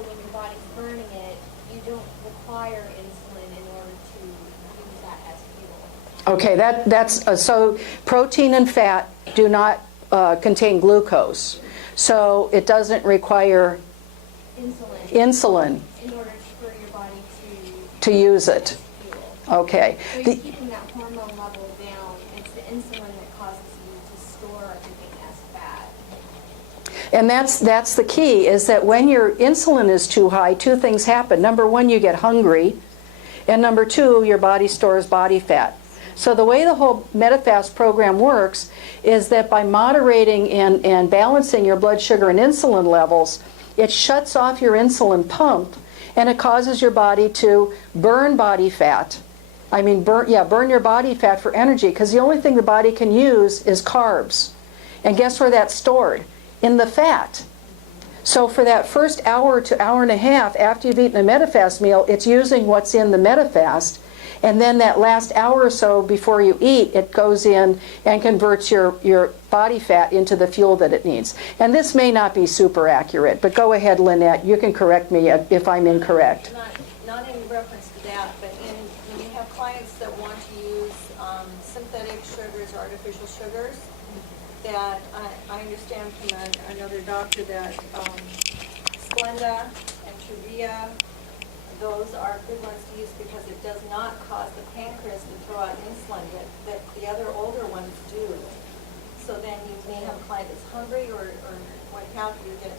when your body's burning it, you don't require insulin in order to use that as fuel. Okay, that's so protein and fat do not contain glucose, so it doesn't require insulin in order for your body to use it. fuel. Okay. So you're keeping that hormone level down. It's the insulin that causes you to store everything as fat. And that's the key, is that when your insulin is too high, two things happen. Number one, you get hungry, and number two, your body stores body fat. So the way the whole Medifast program works is that by moderating and balancing your blood sugar and insulin levels, it shuts off your insulin pump, and it causes your body to burn body fat. Burn your body fat for energy, because the only thing the body can use is carbs. And guess where that's stored? In the fat. So for that first hour to hour and a half after you've eaten a Medifast meal, it's using what's in the Medifast. And then that last hour or so before you eat, it goes in and converts your body fat into the fuel that it needs. And this may not be super accurate, but go ahead, Lynette. You can correct me if I'm incorrect. Not in reference to that, but when you have clients that want to use synthetic sugars or artificial sugars, that I understand from another doctor that Splenda and Truvia, those are good ones to use because it does not cause the pancreas to throw out insulin that the other older ones do. So then you may have a client that's hungry or what have you, that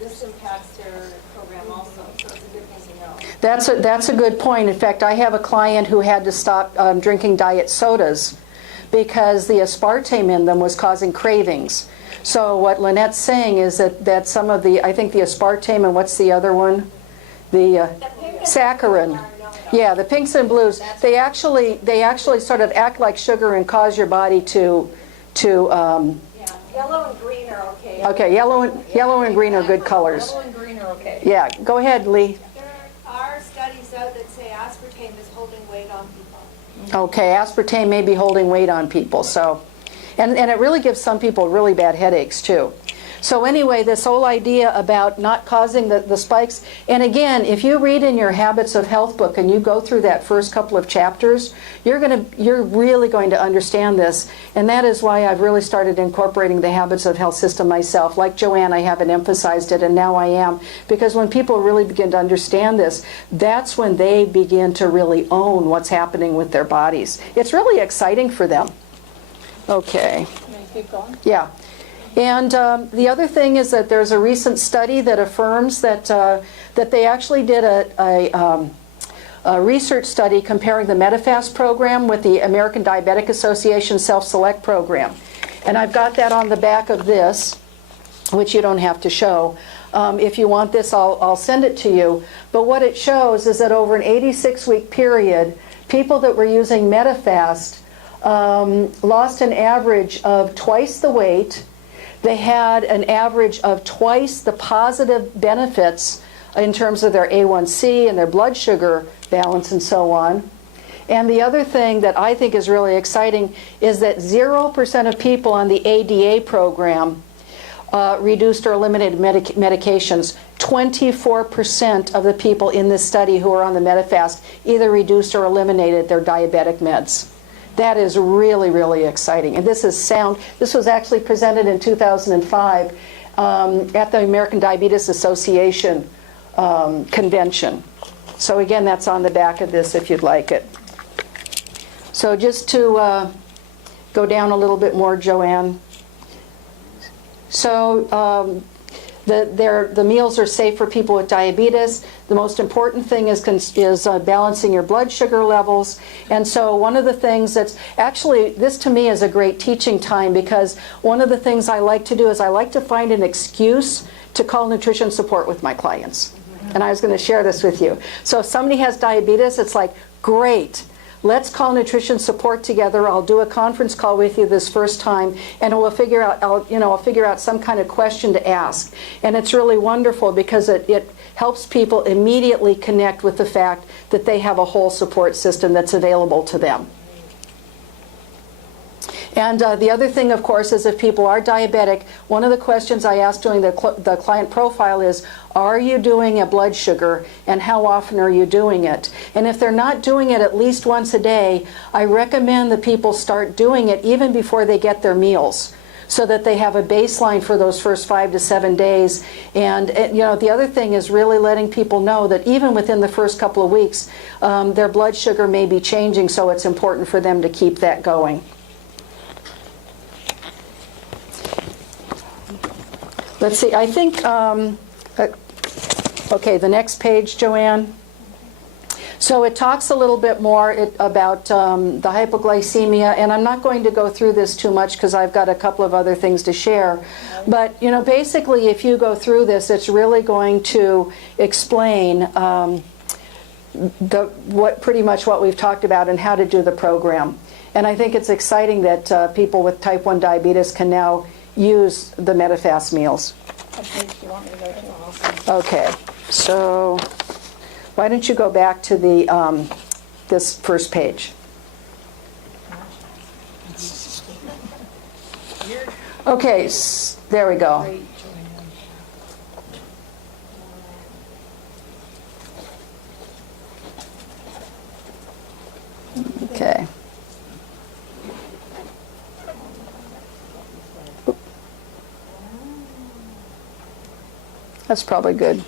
this impacts their program also. So it's a good thing to know. That's a good point. In fact, I have a client who had to stop drinking diet sodas because the aspartame in them was causing cravings. So what Lynette's saying is that some of the, I think the aspartame and what's the other one? The saccharin. Yeah, the pinks and blues. They actually sort of act like sugar and cause your body to Yellow and green are okay. Okay, yellow and green are good colors. Yellow and green are okay. Yeah, go ahead, Lee. There are studies out that say aspartame is holding weight on people. Okay, aspartame may be holding weight on people, so, and it really gives some people really bad headaches too. So anyway, this whole idea about not causing the spikes, and again, if you read in your Habits of Health book and you go through that first couple of chapters, you're really going to understand this, and that is why I've really started incorporating the Habits of Health system myself. Like Joanne, I haven't emphasized it, and now I am, because when people really begin to understand this, that's when they begin to really own what's happening with their bodies. It's really exciting for them. Okay. May I keep going? Yeah. And the other thing is that there's a recent study that affirms that they actually did a research study comparing the Medifast program with the American Diabetic Association Self-Select program. And I've got that on the back of this, which you don't have to show. If you want this, I'll send it to you. But what it shows is that over an 86-week period, people that were using Medifast lost an average of twice the weight. They had an average of twice the positive benefits in terms of their A1C and their blood sugar balance and so on. And the other thing that I think is really exciting is that 0% of people on the ADA program reduced or eliminated medications. 24% of the people in this study who are on the Medifast either reduced or eliminated their diabetic meds. That is really, really exciting. And this was actually presented in 2005 at the American Diabetes Association convention. So again, that's on the back of this if you'd like it. So just to go down a little bit more, Joanne. So the meals are safe for people with diabetes. The most important thing is balancing your blood sugar levels. And so one of the things that's actually, this to me is a great teaching time, because one of the things I like to do is I like to find an excuse to call nutrition support with my clients. And I was going to share this with you. So if somebody has diabetes, it's like, great. Let's call nutrition support together. I'll do a conference call with you this first time, and we'll figure out. I'll figure out some kind of question to ask. And it's really wonderful because it helps people immediately connect with the fact that they have a whole support system that's available to them. And the other thing, of course, is if people are diabetic, one of the questions I ask during the client profile is, are you doing a blood sugar, and how often are you doing it? And if they're not doing it at least once a day, I recommend that people start doing it even before they get their meals, so that they have a baseline for those first 5 to 7 days. And you know, the other thing is really letting people know that even within the first couple of weeks, their blood sugar may be changing, so it's important for them to keep that going. Let's see, I think, okay, the next page, Joanne. So it talks a little bit more about the hypoglycemia, and I'm not going to go through this too much because I've got a couple of other things to share. But, you know, basically if you go through this, it's really going to explain pretty much what we've talked about and how to do the program. And I think it's exciting that people with type 1 diabetes can now use the Medifast meals. What page do you want me to go to? Okay, so why don't you go back to the this first page? Okay, there we go. Okay. That's probably good. Yeah,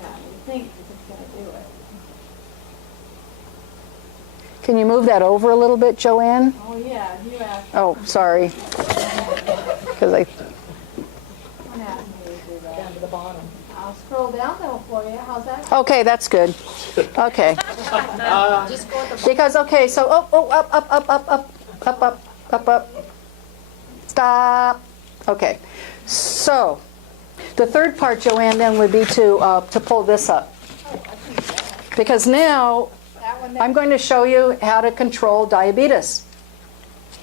you think it's gonna do it. Can you move that over a little bit, Joanne? Oh, yeah, you asked. Oh, sorry. Because I. What asked me to do that? Down to the bottom. I'll scroll down though for you. How's that? Okay, that's good. Okay. Just go at the Because okay, so up, up. Stop. Okay. So the third part, Joanne, then would be to pull this up. Because now That one I'm going to show you how to control diabetes.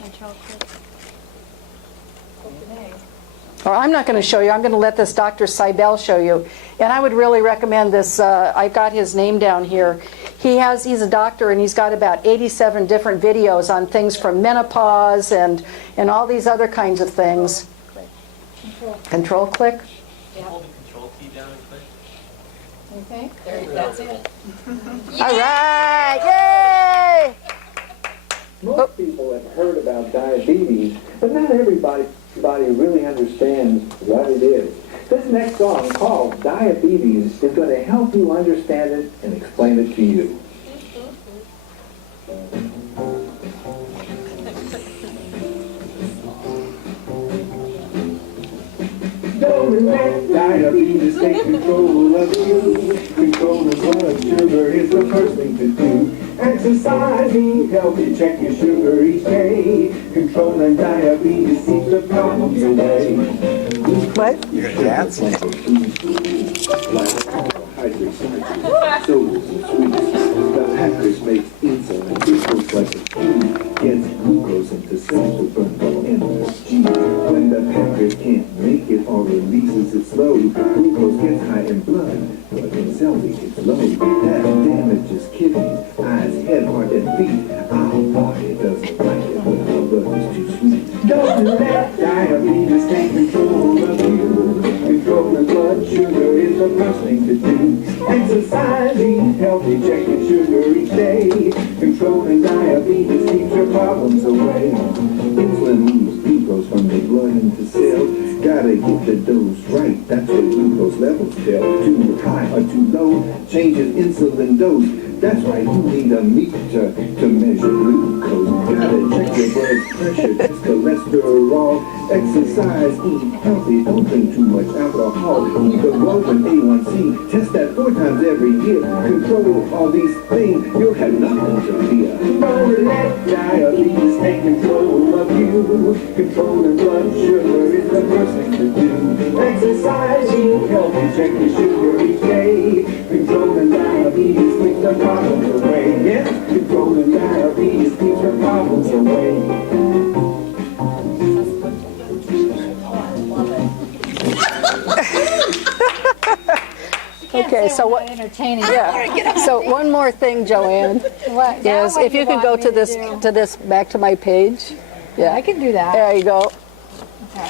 Control click. Or I'm not going to show you. I'm going to let this Dr. Seibel show you. And I would really recommend this. I've got his name down here. He's a doctor, and he's got about 87 different videos on things from menopause and all these other kinds of things. Control click. Hold the control key down and click. Okay. There, that's it. All right. Yay! Most people have heard about diabetes, but not everybody really understands what it is. This next song, called Diabetes, is going to help you understand it and explain it to you. Don't let diabetes take control of you. Control the blood sugar is the first thing to do. Exercise, eat healthy, check your sugar each day. Controlling diabetes keeps the problems away. What? You're gonna dance? Sodas and sweets. The pancreas makes insulin. Glucose like a food gets glucose into cells to burn the energy. When the pancreas can't make it or releases its load, glucose gets high in blood, but in cells it gets low. That damages kidneys, eyes, head, heart, and feet. Our body doesn't like it when our blood is too sweet. Don't let diabetes take control of you. Controlling blood sugar is the first thing to do. Exercise, eat healthy, check your sugar each day. Controlling diabetes keeps your problems away. Insulin moves glucose from the blood into cells. Gotta get the dose right, that's what glucose levels tell. Too high or too low changes insulin dose. That's right, you need a meter to measure glucose. Gotta check your blood pressure, test cholesterol. Exercise, eat healthy, don't drink too much alcohol. Hemoglobin A1C, test that 4 times every year. Control all these things, you'll have nothing to fear. Don't let diabetes take control of you. Controlling blood sugar is the first thing to do. Exercise, eat healthy, check your sugar each day. Controlling diabetes keeps the problems away. Yes, controlling diabetes keeps the problems away. Okay, so what? Entertaining. Yeah. So one more thing, Joanne, What? Now is what if do you could want go me to do? this back to my page. Yeah. I can do that. There you go.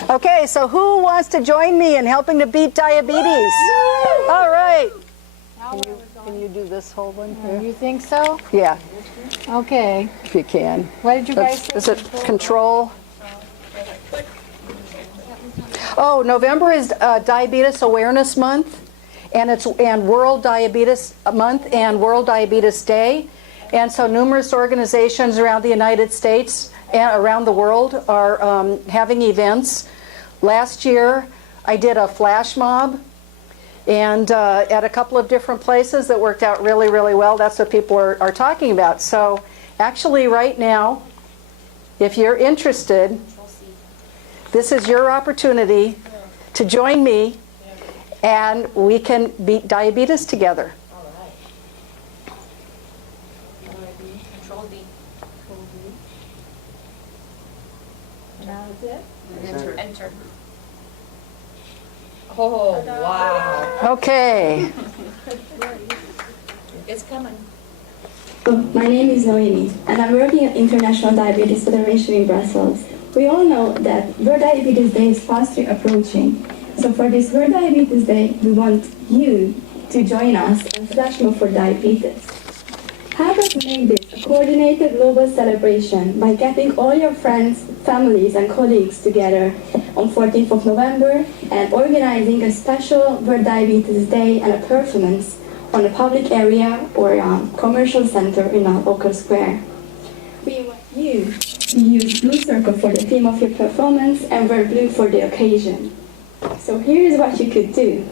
Okay, so who wants to join me in helping to beat diabetes? All right. Can you do this whole one here? You think so? Yeah, Okay. if you can. What did you guys Is it control? Oh, November is Diabetes Awareness Month, and World Diabetes Month and World Diabetes Day. And so numerous organizations around the United States and around the world are having events. Last year, I did a flash mob, and at a couple of different places that worked out really, really well. That's what people are talking about. So actually right now, if you're interested, this is your opportunity to join me, and we can beat diabetes together. Control D. Now is it? Enter. Oh, wow. Okay. It's coming. My name is Noemi, and I'm working at International Diabetes Federation in Brussels. We all know that World Diabetes Day is fastly approaching. So for this World Diabetes Day, we want you to join us and flash mob for diabetes. Help us make this a coordinated global celebration by getting all your friends, families, and colleagues together on 14th of November and organizing a special World Diabetes Day and a performance on a public area or a commercial center in a local square. We want you to use blue circle for the theme of your performance and wear blue for the occasion. So here is what you could do.